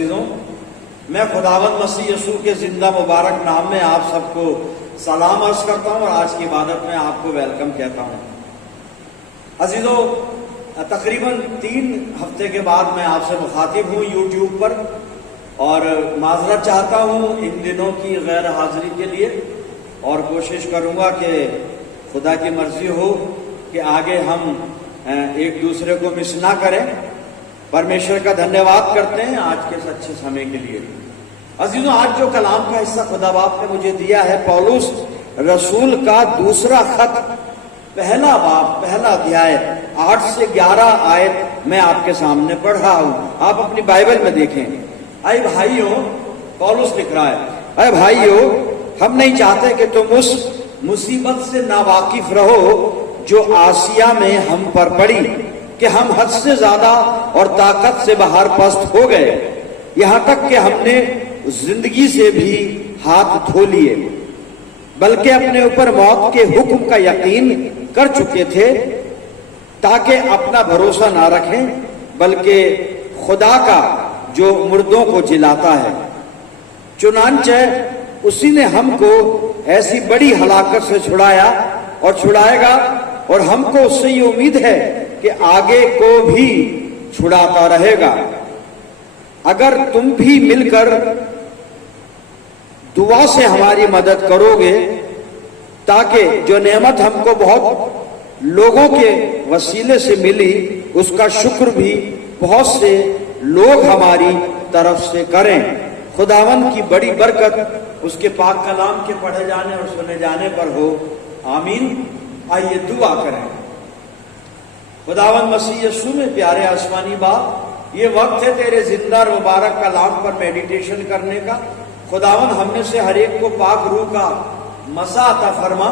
अजीजों, मैं खुदावंद मसीह यीशु के जिंदा मुबारक नाम में आप सबको सलाम अर्ज करता हूं और आज की इबादत में आपको वेलकम कहता हूं। अजीजों, तकरीबन 3 हफ्ते के बाद मैं आपसे मुखातिब हूं यूट्यूब पर और माजरत चाहता हूं इन दिनों की गैर हाजिरी के लिए और कोशिश करूंगा कि खुदा की मर्जी हो कि आगे हम एक दूसरे को मिस ना करें। परमेश्वर का धन्यवाद करते हैं आज के अच्छे समय के लिए। अजीजों, आज जो कलाम का हिस्सा खुदा बाप ने मुझे दिया है, पौलुस रसूल का दूसरा खत, पहला बाब, पहला अध्याय 8 से 11 आयत मैं आपके सामने पढ़ रहा हूं। आप अपनी बाइबल में देखें। अय भाइयों, पौलुस लिख रहा है, अय भाइयों, हम नहीं चाहते कि तुम उस मुसीबत से नावाकिफ रहो जो आसिया में हम पर पड़ी, कि हम हद से ज्यादा और ताकत से बाहर पस्त हो गए, यहां तक कि हमने जिंदगी से भी हाथ धो लिए, बल्कि अपने ऊपर मौत के हुक्म का यकीन कर चुके थे, ताकि अपना भरोसा ना रखें बल्कि खुदा का जो मुर्दों को जिलाता है। चुनांचे उसी ने हमको ऐसी बड़ी हलाकत से छुड़ाया और छुड़ाएगा, और हमको उससे ये उम्मीद है कि आगे को भी छुड़ाता रहेगा। अगर तुम भी मिलकर दुआ से हमारी मदद करोगे, ताकि जो नेमत हमको बहुत लोगों के वसीले से मिली उसका शुक्र भी बहुत से लोग हमारी तरफ से करें। खुदावन की बड़ी बरकत उसके पाक कलाम के पढ़े जाने और सुने जाने पर हो, आमीन। आइए दुआ करें। खुदावंद मसीह यीशु में प्यारे आसमानी बाप, ये वक्त है तेरे जिंदा और मुबारक कलाम पर मेडिटेशन करने का। खुदावंद, हमने से हर एक को पाक रूह का मसा अता फरमा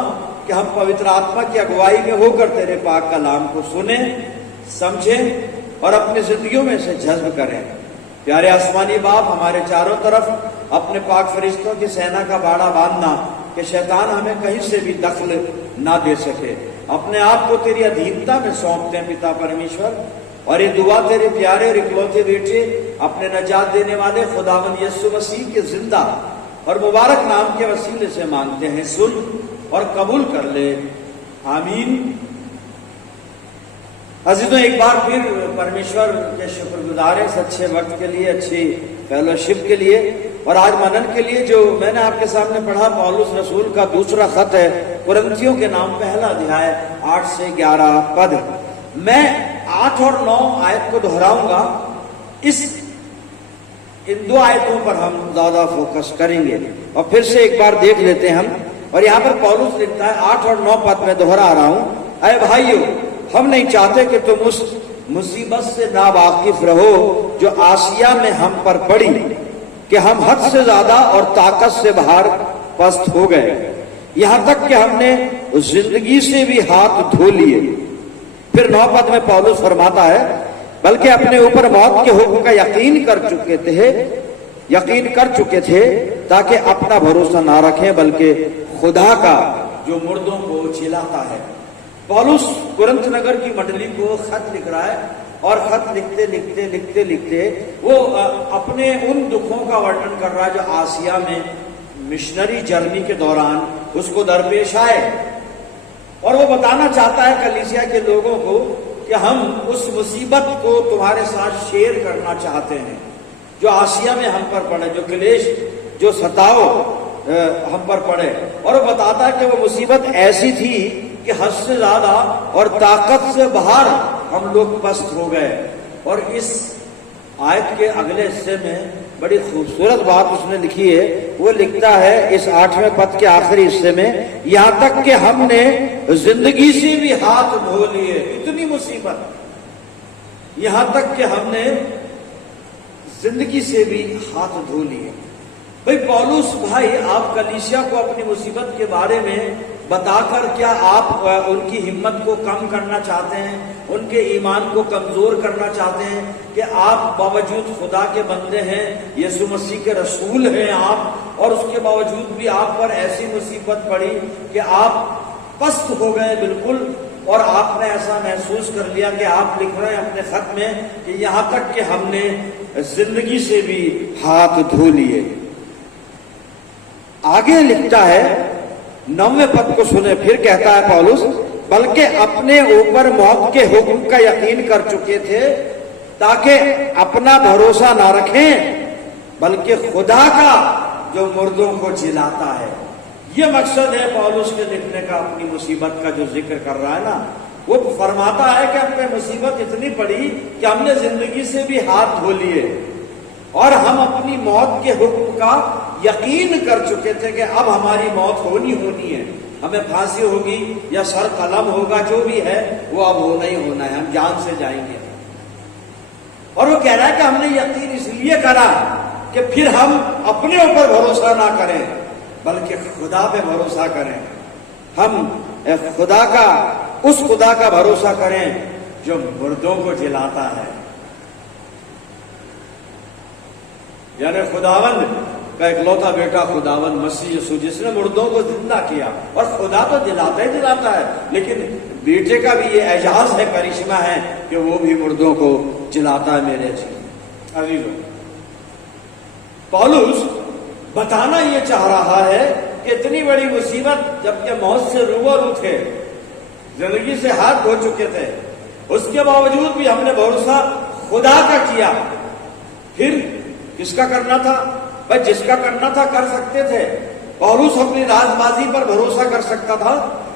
कि हम पवित्र आत्मा की अगुवाई में होकर तेरे पाक कलाम को सुने, समझें और अपनी जिंदगियों में से जज्ब करें। प्यारे आसमानी बाप, हमारे चारों तरफ अपने पाक फरिश्तों की सेना का बाड़ा बांधना कि शैतान हमें कहीं से भी दखल ना दे सके। अपने आप को तेरी अधीनता में सौंपते हैं पिता परमेश्वर, और ये दुआ तेरे प्यारे और इकलौते बेटे अपने नजात देने वाले खुदावंद यीशु मसीह के जिंदा और मुबारक नाम के वसीले से मांगते हैं। सुन और कबूल कर ले, आमीन। अजीजों, एक बार फिर परमेश्वर के शुक्रगुजार हैं इस अच्छे वक्त के लिए, अच्छी फेलोशिप के लिए और आज मनन के लिए। जो मैंने आपके सामने पढ़ा पौलुस रसूल का दूसरा खत है कुरिन्थियों के नाम, पहला अध्याय 8 से 11 पद। मैं 8 और 9 आयत को दोहराऊंगा। इन 2 आयतों पर हम ज्यादा फोकस करेंगे और फिर से एक बार देख लेते हैं हम। और यहाँ पर पौलुस लिखता है, 8 और 9 पद में दोहरा रहा हूं, अय भाइयों, हम नहीं चाहते कि तुम उस मुसीबत से नावाकिफ रहो जो आसिया में हम पर पड़ी, कि हम हद से ज्यादा और ताकत से बाहर पस्त हो गए, यहां तक कि हमने जिंदगी से भी हाथ धो लिए। फिर 9 पद में पौलुस फरमाता है, बल्कि अपने ऊपर मौत के हुक्म का यकीन कर चुके थे, ताकि अपना भरोसा ना रखें बल्कि खुदा का जो मुर्दों को जिलाता है। पौलुस कुरिन्थ नगर की मंडली को खत लिख रहा है और खत लिखते लिखते वो अपने उन दुखों का वर्णन कर रहा है जो आसिया में मिशनरी जर्नी के दौरान उसको दरपेश आए, और वो बताना चाहता है कलीसिया के लोगों को कि हम उस मुसीबत को तुम्हारे साथ शेयर करना चाहते हैं जो आसिया में हम पर पड़े, जो क्लेश, जो सताव हम पर पड़े। और वो बताता है कि वो मुसीबत ऐसी थी कि हद से ज्यादा और ताकत से बाहर हम लोग पस्त हो गए। और इस आयत के अगले हिस्से में बड़ी खूबसूरत बात उसने लिखी है। वो लिखता है इस 8वें पद के आखिरी हिस्से में, यहां तक कि हमने जिंदगी से भी हाथ धो लिए। इतनी मुसीबत, यहां तक कि हमने जिंदगी से भी हाथ धो लिए। भाई पौलुस भाई, आप कलीसिया को अपनी मुसीबत के बारे में बताकर क्या आप उनकी हिम्मत को कम करना चाहते हैं, उनके ईमान को कमजोर करना चाहते हैं कि आप बावजूद खुदा के बंदे हैं, यीशु मसीह के रसूल हैं आप, और उसके बावजूद भी आप पर ऐसी मुसीबत पड़ी कि आप पस्त हो गए बिल्कुल, और आपने ऐसा महसूस कर लिया कि आप लिख रहे हैं अपने खत में कि यहां तक कि हमने जिंदगी से भी हाथ धो लिए। आगे लिखता है 9वें पद को सुने, फिर कहता है पौलुस, बल्कि अपने ऊपर मौत के हुक्म का यकीन कर चुके थे ताकि अपना भरोसा ना रखें बल्कि खुदा का जो मुर्दों को जिलाता है। ये मकसद है पौलुस के लिखने का, अपनी मुसीबत का जो जिक्र कर रहा है ना, वो फरमाता है कि अपने मुसीबत इतनी पड़ी कि हमने जिंदगी से भी हाथ धो लिए और हम अपनी मौत के हुक्म का यकीन कर चुके थे कि अब हमारी मौत होनी है, हमें फांसी होगी या सर कलम होगा, जो भी है वो अब होना ही होना है, हम जान से जाएंगे। और वो कह रहा है कि हमने यकीन इसलिए करा कि फिर हम अपने ऊपर भरोसा ना करें बल्कि खुदा पे भरोसा करें। हम खुदा का, उस खुदा का भरोसा करें जो मुर्दों को जिलाता है, यानी खुदावंद का इकलौता बेटा खुदावंद मसीह यीशु, जिसने मुर्दों को जिंदा किया। और खुदा तो जिलाता ही जिलाता है, लेकिन बेटे का भी ये एजाज है, करिश्मा है कि वो भी मुर्दों को जिलाता है। मेरे अजीजों, पौलुस बताना ये चाह रहा है कि इतनी बड़ी मुसीबत, जबकि मौत से रूबरू थे, जिंदगी से हाथ धो चुके थे, उसके बावजूद भी हमने भरोसा खुदा का किया। फिर किसका करना था भाई? जिसका करना था कर सकते थे। पौलुस अपनी राजबाजी पर भरोसा कर सकता था,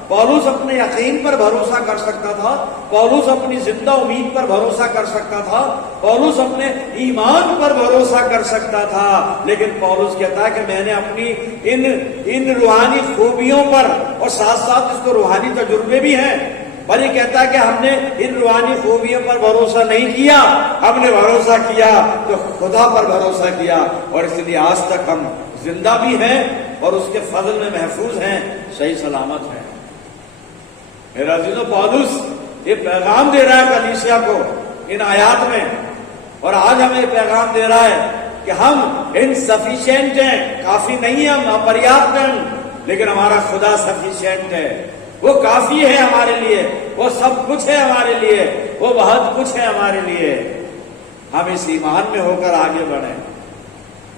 पौलुस अपने यकीन पर भरोसा कर सकता था, पौलुस अपनी जिंदा उम्मीद पर भरोसा कर सकता था, पौलुस अपने ईमान पर भरोसा कर सकता था। लेकिन पौलुस कहता है कि मैंने अपनी इन रूहानी खूबियों पर, और साथ साथ इसको रूहानी तजुर्बे भी हैं, पर ये कहता है कि हमने इन रूहानी खूबियों पर भरोसा नहीं किया, हमने भरोसा किया तो खुदा पर भरोसा किया, और इसलिए आज तक हम जिंदा भी हैं और उसके फजल में महफूज हैं, सही सलामत हैं। मेरा अजीजों, पौलुस ये पैगाम दे रहा है कलीसिया को इन आयात में, और आज हमें पैगाम दे रहा है कि हम इनसफिशिएंट हैं, काफी नहीं है, हम अपर्याप्त हैं, लेकिन हमारा खुदा सफिशिएंट है, वो काफी है हमारे लिए, वो सब कुछ है हमारे लिए, वो बहुत कुछ है हमारे लिए। हम इस ईमान में होकर आगे बढ़ें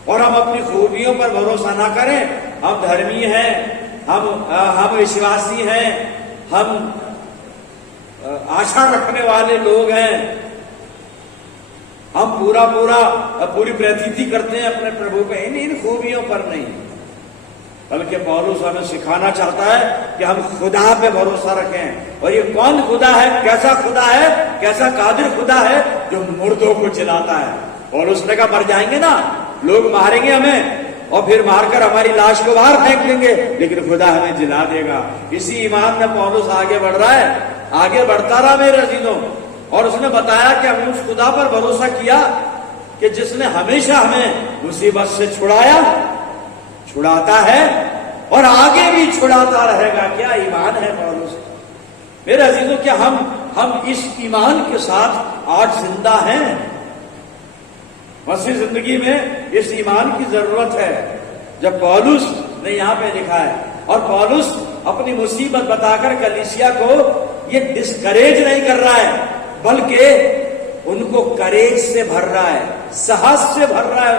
और हम अपनी खूबियों पर भरोसा ना करें। हम धर्मी हैं, हम विश्वासी हैं, हम आशा रखने वाले लोग हैं, हम पूरी प्रतीति करते हैं अपने प्रभु पे, इन खूबियों पर नहीं, बल्कि पौलुस हमें सिखाना चाहता है कि हम खुदा पे भरोसा रखें। और ये कौन खुदा है, कैसा खुदा है, कैसा कादिर खुदा है, जो मुर्दों को जिलाता है। पौलुस ने कहा, मर जाएंगे ना, लोग मारेंगे हमें और फिर मारकर हमारी लाश को बाहर फेंक देंगे, लेकिन खुदा हमें जिला देगा। इसी ईमान में पौलुस आगे बढ़ रहा है, आगे बढ़ता रहा मेरे अजीजों, और उसने बताया कि हमने उस खुदा पर भरोसा किया कि जिसने हमेशा हमें मुसीबत से छुड़ाता है और आगे भी छुड़ाता रहेगा। क्या ईमान है पौलुस! मेरे अजीजों, क्या हम इस ईमान के साथ आज जिंदा हैं? मसीह जिंदगी में इस ईमान की जरूरत है। जब पौलुस ने यहां पे लिखा है, और पौलुस अपनी मुसीबत बताकर कलीसिया को ये डिस्करेज नहीं कर रहा है, बल्कि उनको करेज से भर रहा है, साहस से भर रहा है,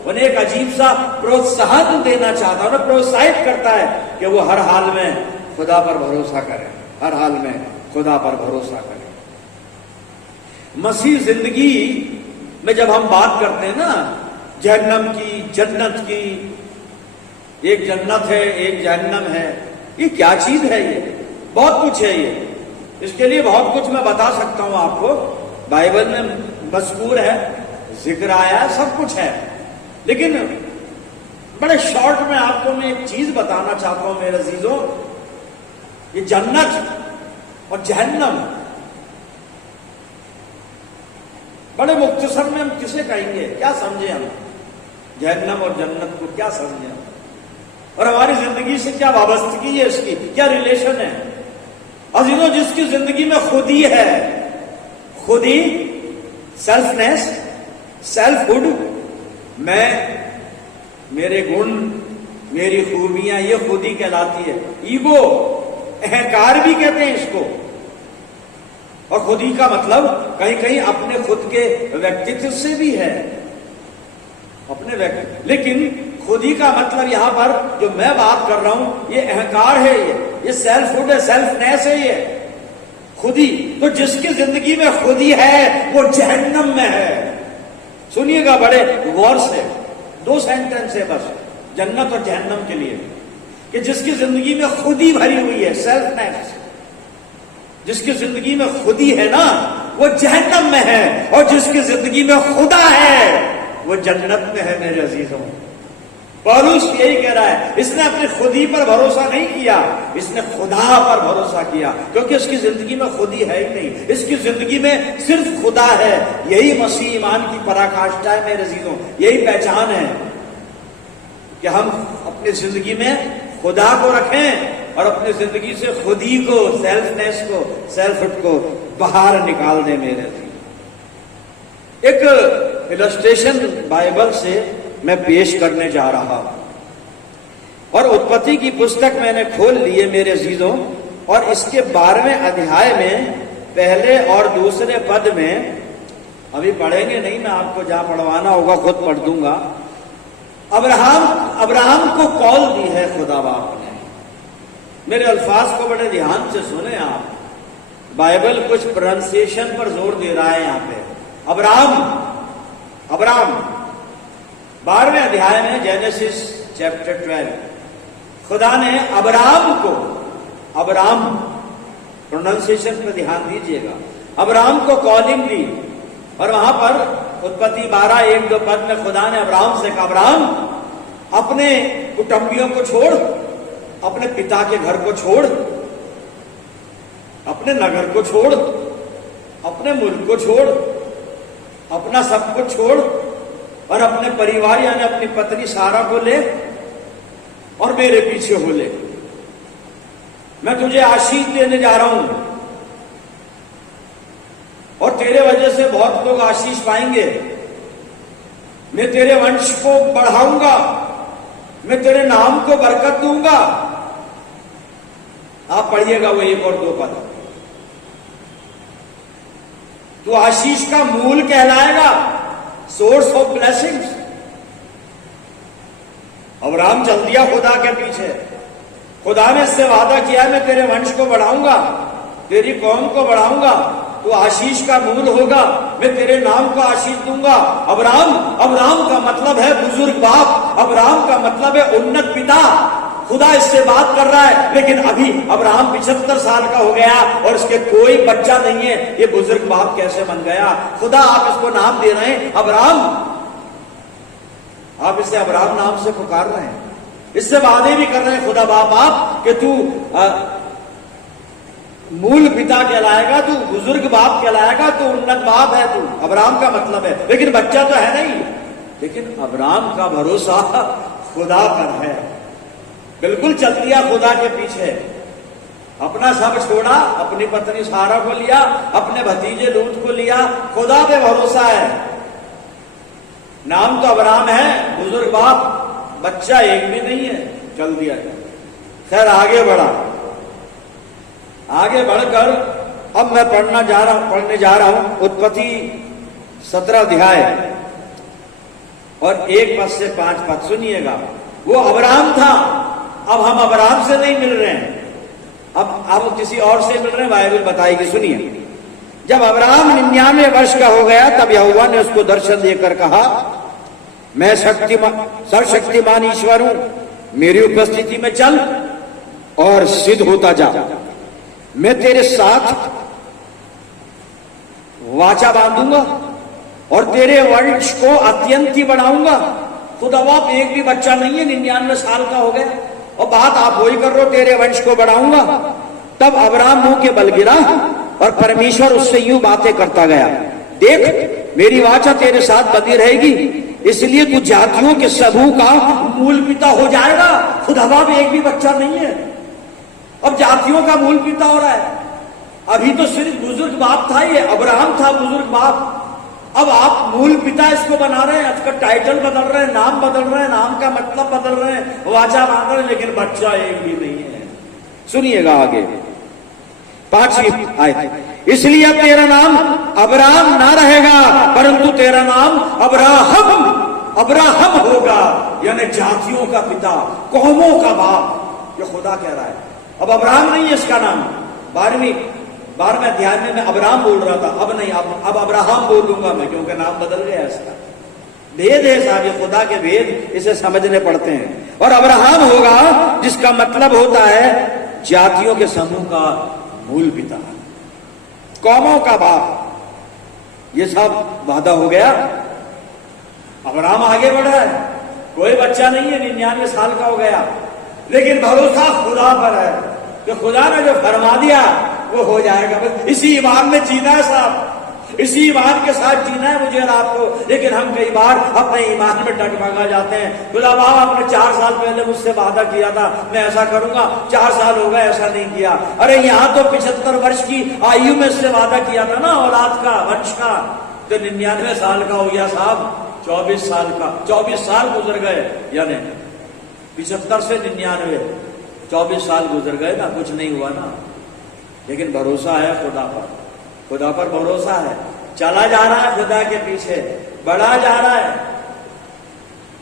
उन्हें एक अजीब सा प्रोत्साहन देना चाहता है, उन्हें प्रोत्साहित करता है कि वो हर हाल में खुदा पर भरोसा करें, हर हाल में खुदा पर भरोसा करें। मसीह जिंदगी में जब हम बात करते हैं ना, जहन्नम की, जन्नत की, एक जन्नत है एक जहन्नम है, ये क्या चीज है? ये बहुत कुछ है। इसके लिए बहुत कुछ मैं बता सकता हूं आपको, बाइबल में मज़कूर है, जिक्र आया है, सब कुछ है, लेकिन बड़े शॉर्ट में आपको मैं एक चीज बताना चाहता हूं मेरे अजीजों। ये जन्नत और जहन्नम, बड़े मुख्तसर में हम किसे कहेंगे, क्या समझे हम जहन्नम और जन्नत को, क्या समझे हम, और हमारी जिंदगी से क्या वाबस्तगी है, इसकी क्या रिलेशन है? अजीजों, जिसकी जिंदगी में खुदी है, खुदी, सेल्फनेस, सेल्फहुड, मैं, मेरे गुण, मेरी खूबियां, ये खुदी कहलाती है। ईगो, अहंकार भी कहते हैं इसको, और खुदी का मतलब कहीं कहीं अपने खुद के व्यक्तित्व से भी है, अपने व्यक्ति। लेकिन खुदी का मतलब यहां पर जो मैं बात कर रहा हूं ये अहंकार है, ये सेल्फहुड है, सेल्फनेस है ये खुदी। तो जिसकी जिंदगी में खुदी है वो जहन्नम में है। सुनिएगा बड़े गौर से, 2 सेंटेंस है बस जन्नत और जहन्नम के लिए, कि जिसकी जिंदगी में खुदी भरी हुई है, सेल्फनेस, जिसकी जिंदगी में खुदी है ना वो जहन्नम में है, और जिसकी जिंदगी में खुदा है वो जन्नत में है मेरे अजीजों। पौलुस यही कह रहा है, इसने अपनी खुदी पर भरोसा नहीं किया, इसने खुदा पर भरोसा किया, क्योंकि इसकी जिंदगी में खुदी है ही नहीं, इसकी जिंदगी में सिर्फ खुदा है। यही मसीह ईमान की पराकाष्ठा है मेरे अजीजों, यही पहचान है कि हम अपनी जिंदगी में खुदा को रखें और अपनी जिंदगी से खुदी को, सेल्फनेस को, सेल्फहुड को बाहर निकाल दें मेरे अजीजों। एक इलस्ट्रेशन बाइबल से मैं पेश करने जा रहा हूं, और उत्पत्ति की पुस्तक मैंने खोल ली है मेरे अजीजों, और इसके 12वें अध्याय में पहले और दूसरे पद में, अभी पढ़ेंगे नहीं, मैं आपको जहां पढ़वाना होगा खुद पढ़ दूंगा। अब्राहम को कॉल दी है खुदा बाप ने। मेरे अल्फाज को बड़े ध्यान से सुने आप, बाइबल कुछ प्रोनाउंसिएशन पर जोर दे रहा है यहां पे। अब्राहम 12वें अध्याय में, जेनेसिस चैप्टर 12, खुदा ने अब्राहम को, अब्राहम प्रोनाउंसिएशन पे ध्यान दीजिएगा, अब्राहम को कॉलिंग दी, और वहां पर उत्पत्ति 12:1-2 पद में खुदा ने अब्राहम से कहा, अब्राहम अपने कुटुंबियों को छोड़, अपने पिता के घर को छोड़, अपने नगर को छोड़, अपने मुल्क को छोड़, अपना सब कुछ छोड़, और अपने परिवार यानी अपनी पत्नी सारा को ले और मेरे पीछे हो ले। मैं तुझे आशीष देने जा रहा हूं, और तेरे वजह से बहुत लोग आशीष पाएंगे। मैं तेरे वंश को बढ़ाऊंगा, मैं तेरे नाम को बरकत दूंगा। आप पढ़िएगा वो 1 और 2 पद। तू आशीष का मूल कहलाएगा, सोर्स ऑफ ब्लेसिंग्स। अब्राहम चल दिया खुदा के पीछे। खुदा ने इससे वादा किया, मैं तेरे वंश को बढ़ाऊंगा, तेरी कौम को बढ़ाऊंगा, तू आशीष का मूल होगा, मैं तेरे नाम को आशीष दूंगा। अब्राहम का मतलब है बुजुर्ग बाप, अब्राहम का मतलब है उन्नत पिता। खुदा इससे बात कर रहा है, लेकिन अभी अब्राहम 75 साल का हो गया और इसके कोई बच्चा नहीं है। ये बुजुर्ग बाप कैसे बन गया? खुदा आप इसको नाम दे रहे हैं अब्राहम, आप इसे अब्राहम नाम से पुकार रहे हैं, इससे वादे भी कर रहे हैं खुदा बाप आप कि तू मूल पिता कहलाएगा, तू बुजुर्ग बाप कहलाएगा, तू उन्नत बाप है, तू अब्राहम का मतलब है। लेकिन बच्चा तो है नहीं, लेकिन अब्राहम का भरोसा खुदा पर है। बिल्कुल चल दिया खुदा के पीछे, अपना सब छोड़ा, अपनी पत्नी सारा को लिया, अपने भतीजे लूत को लिया, खुदा पे भरोसा है। नाम तो अब्राहम है, बुजुर्ग बाप, बच्चा एक भी नहीं है, चल दिया। खैर आगे बढ़ा, आगे बढ़कर अब मैं पढ़ने जा रहा हूं उत्पत्ति 17 अध्याय और 1 पद से 5 पद। सुनिएगा, वो अब्राहम था, अब हम अब्राहम से नहीं मिल रहे हैं, अब किसी और से मिल रहे हैं, बाइबल बताएगी। सुनिए, जब अब्राहम 99 वर्ष का हो गया तब यहोवा ने उसको दर्शन देकर कहा, मैं सर्वशक्तिमान ईश्वर हूं, मेरी उपस्थिति में चल और सिद्ध होता जा। मैं तेरे साथ वाचा बांधूंगा और तेरे वंश को अत्यंत ही बढ़ाऊंगा। खुदा बाप एक भी बच्चा नहीं है, 99 साल का हो गया और बात आप वही कर रहे हो, तेरे वंश को बढ़ाऊंगा। तब अब्राहम मुंह के बल गिरा और परमेश्वर उससे यूं बातें करता गया, देख मेरी वाचा तेरे साथ बनी रहेगी, इसलिए तू जातियों के समूह का मूल पिता हो जाएगा। खुदा बाप एक भी बच्चा नहीं है, अब जातियों का मूल पिता हो रहा है। अभी तो सिर्फ बुजुर्ग बाप था, ये अब्राहम था बुजुर्ग बाप, अब आप मूल पिता इसको बना रहे हैं, इसका टाइटल बदल रहे हैं, नाम बदल रहे हैं, नाम का मतलब बदल रहे हैं, वाचा मांग रहे हैं, लेकिन बच्चा एक भी नहीं है। सुनिएगा आगे 5वीं आयत, इसलिए अब तेरा नाम अब्राहम ना रहेगा, परंतु तेरा नाम अब्राहम होगा, यानी जातियों का पिता, कौमों का बाप। ये खुदा कह रहा है। अब अब्राहम नहीं है इसका नाम। 12वें अध्याय में मैं अब्राहम बोल रहा था, अब नहीं, अब अब्राहम बोलूंगा मैं, क्योंकि नाम बदल गया इसका। भेद है साहब, ये खुदा के भेद इसे समझने पड़ते हैं। और अब्राहम होगा जिसका मतलब होता है जातियों के समूह का मूल पिता, कौमों का बाप। ये सब वादा हो गया। अब्राहम आगे बढ़ रहा है, कोई बच्चा नहीं है, 99 साल का हो गया, लेकिन भरोसा खुदा पर है कि खुदा ने जो फरमा दिया वो हो जाएगा। बस इसी ईमान में जीना है साहब, इसी ईमान के साथ जीना है मुझे और आपको। लेकिन हम कई बार अपने ईमान में डगमगा जाते हैं। खुदा बाबा आपने 4 साल पहले मुझसे वादा किया था मैं ऐसा करूंगा, 4 साल हो गए ऐसा नहीं किया। अरे यहाँ तो 75 वर्ष की आयु में से वादा किया था ना, औलाद का, वंश का, तो 99 साल का हो गया साहब, 24 साल का, 24 साल गुजर गए, यानी 75 से 99, 24 साल गुजर गए ना, कुछ नहीं हुआ ना। लेकिन भरोसा है खुदा पर, खुदा पर भरोसा है। चला जा रहा है खुदा के पीछे, बढ़ा जा रहा है।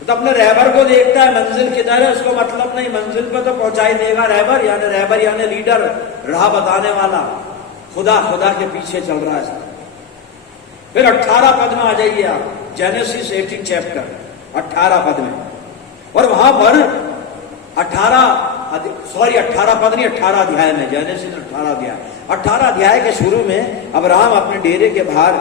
तो अपने रहबर को देखता है, मंजिल किधर है उसको मतलब नहीं, मंजिल पे तो पहुंचाई देगा रहबर यानी लीडर, राह बताने वाला। खुदा के पीछे चल रहा है। फिर 18 पद में आ जाइए आप, जेनेसिस 18 चैप्टर 18 पद में, और वहां पर 18 पद नहीं, 18 अध्याय में, जेनेसिस 18 अध्याय के शुरू में अब्राहम अपने डेरे के बाहर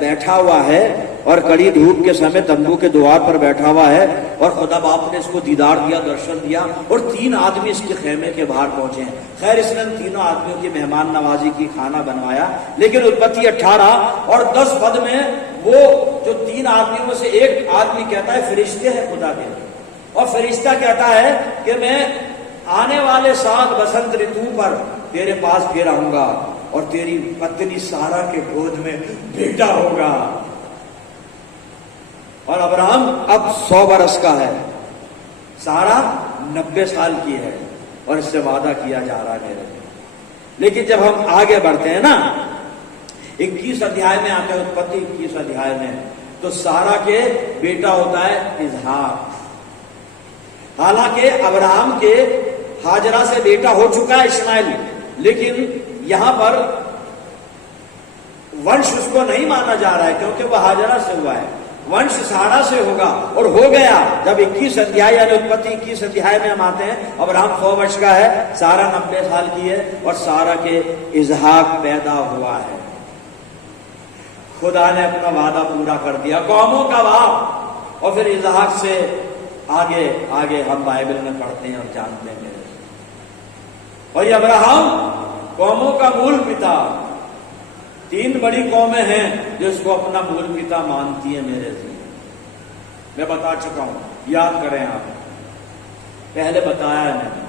बैठा हुआ है और कड़ी धूप के समय तंबू के द्वार पर बैठा हुआ है, और खुदा बाप ने इसको दीदार दिया, दर्शन दिया, और 3 आदमी इसके खेमे के बाहर पहुंचे हैं। खैर इसने तीनों आदमियों की मेहमान नवाजी की, खाना बनवाया। लेकिन उत्पत्ति 18 और 10 पद में वो जो 3 आदमियों में से एक आदमी कहता है फरिश्ते हैं खुदा के, और फरिश्ता कहता है कि मैं आने वाले साल बसंत ऋतु पर तेरे पास फिर आऊंगा और तेरी पत्नी सारा के गोद में बेटा होगा। और अब्राहम अब 100 बरस का है, सारा 90 साल की है, और इससे वादा किया जा रहा है मेरे। लेकिन जब हम आगे बढ़ते हैं ना, 21 अध्याय में आते हैं, उत्पत्ति 21 अध्याय में, तो सारा के बेटा होता है इसहाक। हालांकि अब्राहम के हाजरा से बेटा हो चुका है इस्माइल, लेकिन यहां पर वंश उसको नहीं माना जा रहा है, क्योंकि वह हाजरा से हुआ है, वंश सारा से होगा। और हो गया जब 21 अध्याय यानी उत्पत्ति 21 अध्याय में हम आते हैं, अब्राहम 100 वर्ष का है, सारा 90 साल की है, और सारा के इसहाक पैदा हुआ है। खुदा ने अपना वादा पूरा कर दिया, कौमों का बाप। और फिर इसहाक से आगे हम बाइबल में पढ़ते हैं और जानते हैं। और ये अब्राहम कौमों का मूल पिता, 3 बड़ी कौमें हैं जो इसको अपना मूल पिता मानती हैं मेरे से। मैं बता चुका हूं, याद करें आप, पहले बताया है मैंने।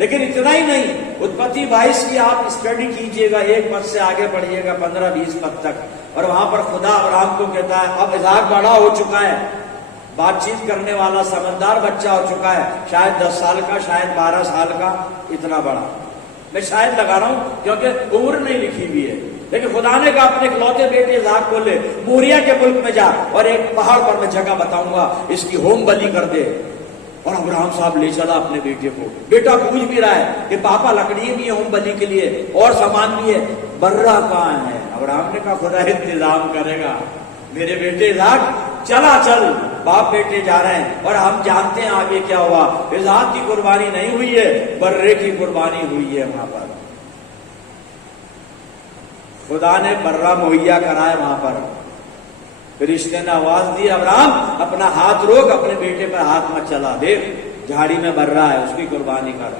लेकिन इतना ही नहीं, उत्पत्ति 22 की आप स्टडी कीजिएगा, 1 पद से आगे बढ़िएगा 15-20 पद तक, और वहां पर खुदा अब्राहम को कहता है, अब इसहाक बड़ा हो चुका है, बातचीत करने वाला समझदार बच्चा हो चुका है, शायद 10 साल का, शायद 12 साल का, इतना बड़ा। मैं शायद लगा रहा हूं क्योंकि उम्र नहीं लिखी हुई है। लेकिन खुदा ने कहा अपने इकलौते बेटे इसहाक को ले, मोरिया के मुल्क में जा, और एक पहाड़ पर मैं जगह बताऊंगा, इसकी होम बलि कर दे। और अब्राहम साहब ले चला अपने बेटे को। बेटा पूछ भी रहा है कि पापा लकड़ी भी है होम बलि के लिए, और सामान भी है, बर्रा कहाँ है? अब्राहम ने कहा खुदा इंतजाम करेगा, मेरे बेटे इसहाक चला चल। बाप बेटे जा रहे हैं, और हम जानते हैं आगे क्या हुआ। इसहाक की कुर्बानी नहीं हुई है, बर्रे की कुर्बानी हुई है। वहां पर खुदा ने बर्रा मुहैया कराया वहां पर। फरिश्ते ने आवाज दी, अब्राहम अपना हाथ रोक, अपने बेटे पर हाथ मत चला, देख झाड़ी में बर्रा है, उसकी कुर्बानी कर।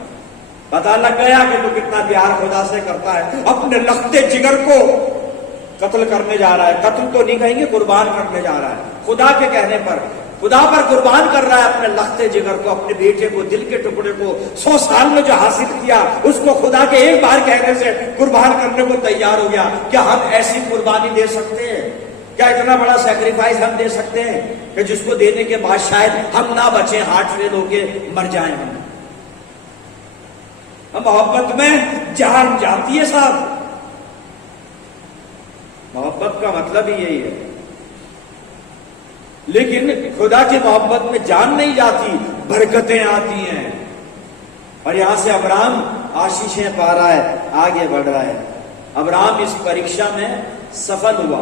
पता लग गया कि तू कितना प्यार खुदा से करता है, अपने लखते जिगर को कत्ल करने जा रहा है। कत्ल तो नहीं कहेंगे, कुर्बान करने जा रहा है। खुदा के कहने पर, खुदा पर कुर्बान कर रहा है अपने लखते जिगर को, अपने बेटे को, दिल के टुकड़े को। 100 साल में जो हासिल किया उसको खुदा के एक बार कहने से कुर्बान करने को तैयार हो गया। क्या हम ऐसी कुर्बानी दे सकते हैं? क्या इतना बड़ा सैक्रिफाइस हम दे सकते हैं कि जिसको देने के बाद शायद हम ना बचे, हार्ट फेल होके मर जाए हम? मोहब्बत में जान जाती है साहब। मोहब्बत का मतलब ही यही है। लेकिन खुदा की मोहब्बत में जान नहीं जाती, बरकतें आती हैं। और यहां से अब्राहम आशीषें पा रहा है, आगे बढ़ रहा है। अब्राहम इस परीक्षा में सफल हुआ।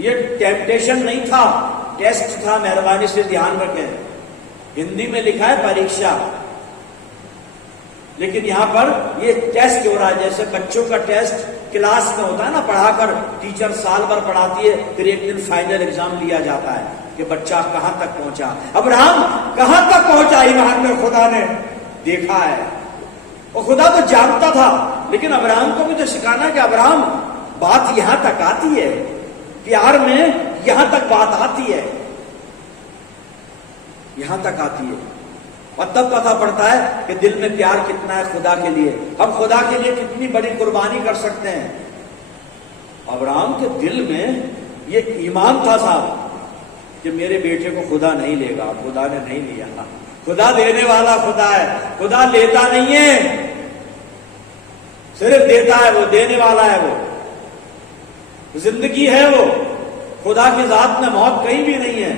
ये टेम्पटेशन नहीं था, टेस्ट था। मेहरबानी से ध्यान रखें, हिंदी में लिखा है परीक्षा, लेकिन यहां पर ये टेस्ट हो रहा है। जैसे बच्चों का टेस्ट क्लास में होता है ना, पढ़ाकर टीचर साल भर पढ़ाती है, फिर एक दिन फाइनल एग्जाम लिया जाता है कि बच्चा कहां तक पहुंचा। अब्राहम कहां तक पहुंचा ईमान में, खुदा ने देखा है। और खुदा तो जानता था, लेकिन अब्राहम को भी तो सिखाना कि अब्राहम बात यहां तक आती है, प्यार में यहां तक बात आती है, यहां तक आती है। और तब पता पड़ता है कि दिल में प्यार कितना है खुदा के लिए, हम खुदा के लिए कितनी बड़ी कुर्बानी कर सकते हैं। अब्राहम के दिल में ये ईमान था साहब कि मेरे बेटे को खुदा नहीं लेगा। खुदा ने नहीं लिया। खुदा देने वाला खुदा है, खुदा लेता नहीं है, सिर्फ देता है। वो देने वाला है, वो जिंदगी है। वो खुदा की जात में मौत कहीं भी नहीं है,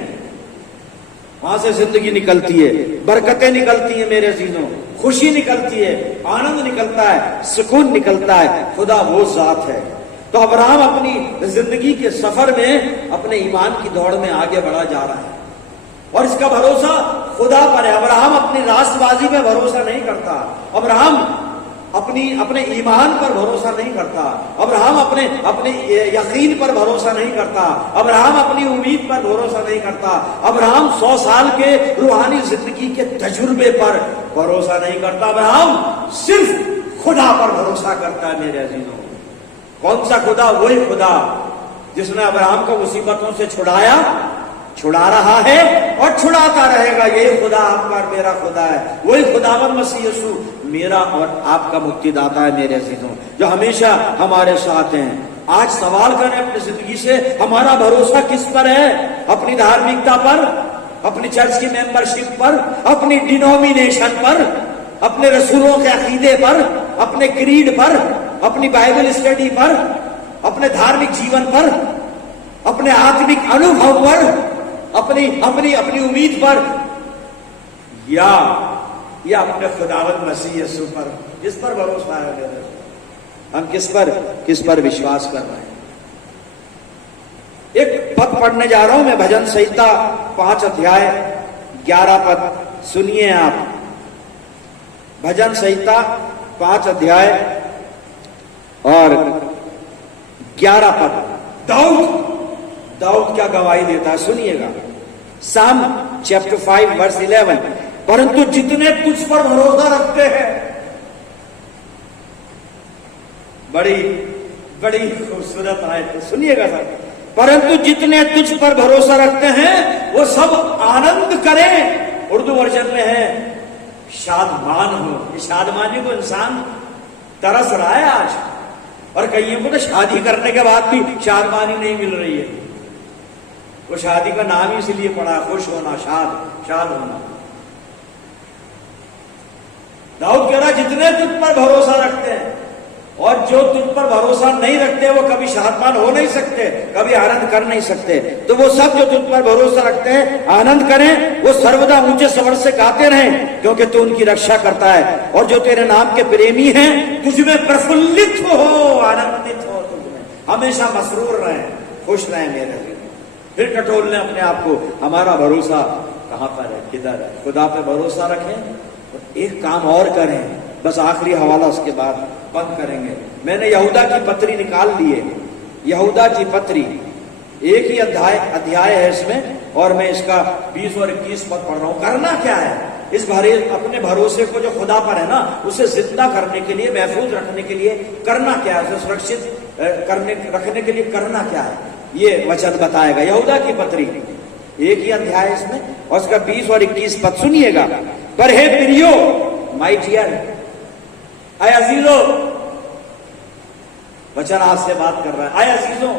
वहां से जिंदगी निकलती है, बरकतें निकलती है मेरे अजीजों, खुशी निकलती है, आनंद निकलता है, सुकून निकलता है। खुदा वो जात है। तो अब्राहम अपनी जिंदगी के सफर में अपने ईमान की दौड़ में आगे बढ़ा जा रहा है, और इसका भरोसा खुदा पर है। अब्राहम अपनी रास्तबाजी में भरोसा नहीं करता। अब्राहम अपने ईमान पर भरोसा नहीं करता। अब्राहम अपने यकीन पर भरोसा नहीं करता। अब्राहम अपनी उम्मीद पर भरोसा नहीं करता। अब्राहम 100 साल के रूहानी जिंदगी के तजुर्बे पर भरोसा नहीं करता। अब्राहम सिर्फ खुदा पर भरोसा करता है मेरे अजीजों। कौन सा खुदा? वही खुदा जिसने अब्राहम को मुसीबतों से छुड़ाया, छुड़ा रहा है और छुड़ाता रहेगा। यही खुदा आपका और मेरा खुदा है। वही खुदावंद मसीह यीशु मेरा और आपका मुक्तिदाता है मेरे अजीजों, जो हमेशा हमारे साथ हैं। आज सवाल करें अपनी जिंदगी से, हमारा भरोसा किस पर है? अपनी धार्मिकता पर, अपनी चर्च की मेंबरशिप पर, अपनी डिनोमिनेशन पर, अपने रसूलों के अकीदे पर, अपने क्रीड पर, अपनी बाइबल स्टडी पर, अपने धार्मिक जीवन पर, अपने आत्मिक अनुभव पर, अपनी अपनी अपनी उम्मीद पर, या अपने खुदावंद मसीह यीशु पर? किस पर भरोसा है मेरे? हम किस पर विश्वास कर रहे हैं? एक पद पढ़ने जा रहा हूं मैं, भजन संहिता 5 अध्याय 11 पद सुनिए आप। भजन संहिता 5 अध्याय और 11 पद। दाऊद क्या गवाही देता है सुनिएगा। साम चैप्टर 5 वर्स 11, परंतु जितने तुझ पर भरोसा रखते हैं, बड़ी बड़ी खूबसूरत आयत सुनिएगा सर। परंतु जितने तुझ पर भरोसा रखते हैं वो सब आनंद करें। उर्दू वर्जन में है शादमान हो। शादमानी को इंसान तरस रहा है आज, और कईयों को तो शादी करने के बाद भी शादमानी नहीं मिल रही है। वो शादी का नाम ही इसलिए पड़ा, खुश होना, शाद होना। दाऊद कह रहा जितने तुझ पर भरोसा रखते हैं, और जो तुझ पर भरोसा नहीं रखते वो कभी शादमान हो नहीं सकते, कभी आनंद कर नहीं सकते। तो वो सब जो तुझ पर भरोसा रखते हैं आनंद करें, वो सर्वदा ऊंचे स्वर से गाते रहें, क्योंकि तू उनकी रक्षा करता है। और जो तेरे नाम के प्रेमी हैं तुझमें प्रफुल्लित हो, आनंदित हो, तुझमें हमेशा मसरूर रहे, खुश रहे मेरे लिए। फिर टटोल लें अपने आप को, हमारा भरोसा कहां पर है, किधर है? खुदा पे भरोसा रखें। एक काम और करें, बस आखिरी हवाला उसके बाद बंद करेंगे। मैंने यहूदा की पत्री निकाल ली है। यहूदा की पत्री एक ही अध्याय है इसमें, और मैं इसका 20 और 21 पद पढ़ रहा हूं। करना क्या है? इस अपने भरोसे को जो खुदा पर है ना, उसे जिंदा करने के लिए, महफूज रखने के लिए करना क्या है? उसे सुरक्षित रखने के लिए करना क्या है? ये वचन बताएगा। यहूदा की पत्री एक ही अध्याय इसमें, और उसका 20 और 21 पद सुनिएगा। पर हे प्रियो, माय डियर, आय अजीजों, वचन आज से बात कर रहा है। आय अजीजों,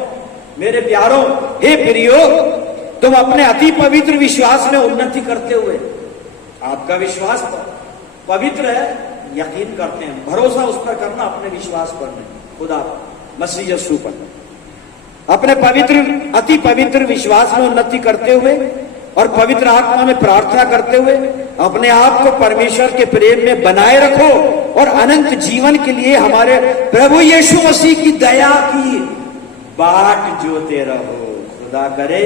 मेरे प्यारों, हे प्रियो, तुम अपने अति पवित्र विश्वास में उन्नति करते हुए, आपका विश्वास तो पवित्र है, यकीन करते हैं, भरोसा उस पर करना, अपने विश्वास पर नहीं, खुदा मसीह यीशु पर। अपने पवित्र अति पवित्र विश्वास में उन्नति करते हुए और पवित्र आत्मा में प्रार्थना करते हुए अपने आप को परमेश्वर के प्रेम में बनाए रखो और अनंत जीवन के लिए हमारे प्रभु यीशु मसीह की दया की बाट जोते रहो। खुदा करे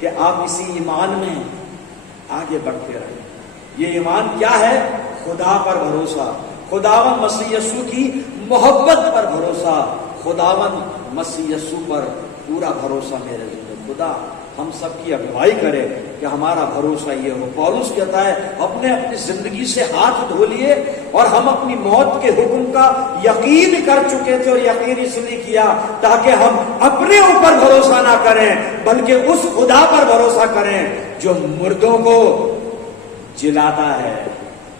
कि आप इसी ईमान में आगे बढ़ते रहे। ये ईमान क्या है? खुदा पर भरोसा, खुदावन मसीह यीशु की मोहब्बत पर भरोसा, खुदावन मसीह यीशु पर पूरा भरोसा मेरे जिंदगी। खुदा हम सबकी अगुवाई करे कि हमारा भरोसा ये हो। पौलुस कहता है अपने अपनी जिंदगी से हाथ धो लिए और हम अपनी मौत के हुक्म का यकीन कर चुके थे, और यकीन इसलिए किया ताकि हम अपने ऊपर भरोसा ना करें बल्कि उस खुदा पर भरोसा करें जो मुर्दों को जिलाता है।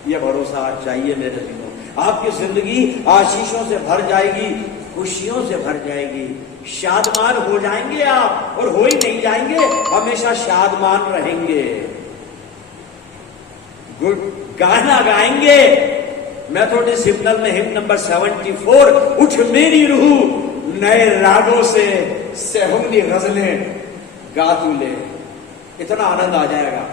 यह भरोसा चाहिए मेरे दिनों। आपकी जिंदगी आशीषों से भर जाएगी, खुशियों से भर जाएगी, शादमान हो जाएंगे आप, और हो ही नहीं जाएंगे, हमेशा शादमान रहेंगे, गुड गाना गाएंगे। मेथोडिस्ट सिग्नल में हिम्न नंबर 74, उठ मेरी रूह नए रागों से सेहुनी गजलें गा तू ले। इतना आनंद आ जाएगा,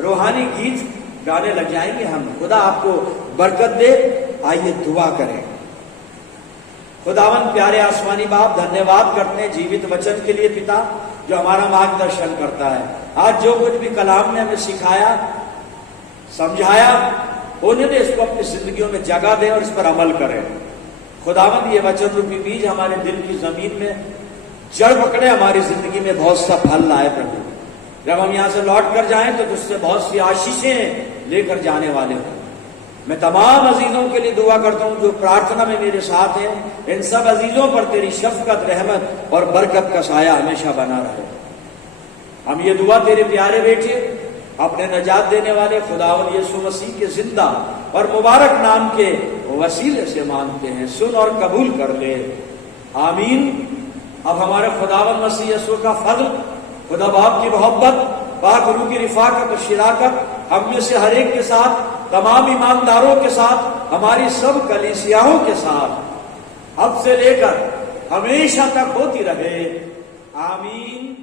रूहानी गीत गाने लग जाएंगे हम। खुदा आपको बरकत दे। आइए दुआ करें। खुदावन प्यारे आसमानी बाप, धन्यवाद करते हैं जीवित वचन के लिए पिता, जो हमारा मार्गदर्शन करता है। आज जो कुछ भी कलाम ने हमें सिखाया, समझाया, उन्होंने इसको अपनी जिंदगियों में जगह दें और इस पर अमल करें। खुदावन ये वचन रूपी बीज हमारे दिल की जमीन में जड़ पकड़े, हमारी जिंदगी में बहुत सा फल लाए प्रभु। जब हम यहां से लौट कर जाएं तो तुझसे बहुत सी आशीषें लेकर जाने वाले हैं। मैं तमाम अजीजों के लिए दुआ करता हूं जो प्रार्थना में मेरे साथ हैं। इन सब अजीजों पर तेरी शफकत, रहमत और बरकत का साया हमेशा बना रहे। हम ये दुआ तेरे प्यारे बेटे, अपने नजात देने वाले खुदावन यीशु मसीह के जिंदा और मुबारक नाम के वसीले से मांगते हैं। सुन और कबूल कर ले, आमीन। अब हमारे खुदावन मसीह यीशु का फजल, खुदा बाप की मोहब्बत, पाक रूह की रिफाकत और शिराकत हम में से हर एक के साथ, तमाम ईमानदारों के साथ, हमारी सब कलीसियाओं के साथ अब से लेकर हमेशा तक होती रहे। आमीन।